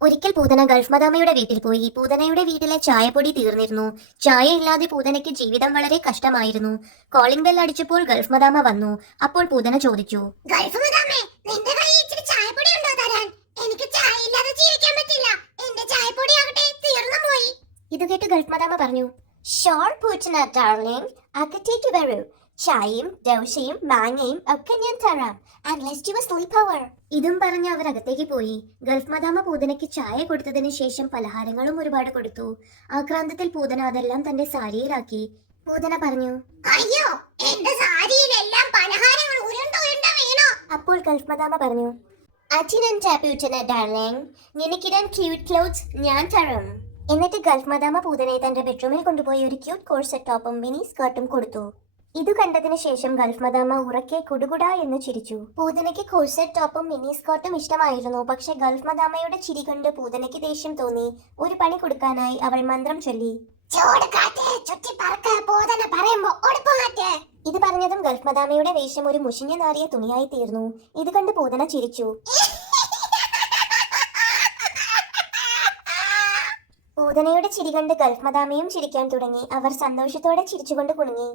ഒരിക്കൽ പൂതന ഗൾഫ് മദാമയുടെ വീട്ടിൽ പോയി. പൂതനയുടെ വീട്ടിലെ ചായപ്പൊടി തീർന്നിരുന്നു. ചായ ഇല്ലാതെ പൂതനയ്ക്ക് ജീവിതം വളരെ കഷ്ടമായിരുന്നു. കോളിംഗ് ബെൽ അടിച്ചപ്പോൾ ഗൾഫ് മദാമ വന്നു. അപ്പോൾ പൂതന ചോദിച്ചു, ഗൾഫ് മദാമേ, നിന്റെ കയ്യിൽ ഇച്ചിരി ചായപ്പൊടി ഉണ്ടോ തരാൻ? എനിക്ക് ചായ ഇല്ലാതെ ജീവിക്കാൻ പറ്റില്ല. എന്റെ ചായപ്പൊടി ആകട്ടെ തീർന്നു പോയി. ഇത് കേട്ട് ഗൾഫ് മദാമ പറഞ്ഞു, ഷോർ പൂച്ചന ഡാർലിംഗ്, അകത്തേക്ക് വരൂ. ചായയും ദോശയും മാങ്ങയും ഒക്കെ ഞാൻ തരാം. And let's do a sleepover. ഇതും പറഞ്ഞ് അവർ അകത്തേക്ക് പോയി. ഗൾഫ് മദാമ പൂതനയ്ക്ക് ചായ കൊടുത്തതിന് ശേഷം പലഹാരങ്ങളും ഒരുപാട് കൊടുത്തു. ആക്രാന്തത്തിൽ പൂതന അതെല്ലാം തന്റെ സാരിയിലാക്കി. പൂതന പറഞ്ഞു, അയ്യോ, എന്റെ സാരിയിലെല്ലാം പലഹാരങ്ങൾ ഉരുണ്ട വീണോ. അപ്പോൾ ഗൾഫ് മദാമ പറഞ്ഞു, അച്ഛനെന്താ പൂച്ചന ഡാർലിംഗ്, നിനക്കിടാൻ ക്യൂട്ട് ക്ലോത്ത്സ് ഞാൻ തരും. എന്നിട്ട് ഗൾഫ് മദാമ പൂതനയെ തന്റെ ബെഡ്റൂമിൽ കൊണ്ടുപോയി ഒരു ക്യൂട്ട് കോഴ്സെറ്റ് ടോപ്പും മിനി സ്കർട്ടും കൊടുത്തു. ഇത് കണ്ടതിന് ശേഷം ഗൾഫ് മദാമ ഉറക്കെ കുടുകുടാ എന്ന് ചിരിച്ചു. പൂതനയ്ക്ക് കോഴ്സെറ്റ് ടോപ്പും മിനി സ്കർട്ടും ഇഷ്ടമായിരുന്നു. പക്ഷെ ഗൾഫ് മദാമയുടെ ചിരി കണ്ട് പൂതനയ്ക്ക് ദേഷ്യം തോന്നി. ഒരു പണി കൊടുക്കാനായി അവൾ മന്ത്രം ചൊല്ലി, ഇത് പറഞ്ഞതും ഗൾഫ് മദാമയുടെ വേഷം ഒരു മുഷിഞ്ഞു നാറിയ തുണിയായി തീർന്നു. ഇത് കണ്ട് പൂതന ചിരിച്ചു. പൂതനയുടെ ചിരി കണ്ട് ഗൾഫ് മദാമയും ചിരിക്കാൻ തുടങ്ങി. അവർ സന്തോഷത്തോടെ ചിരിച്ചുകൊണ്ട് കുണുങ്ങി.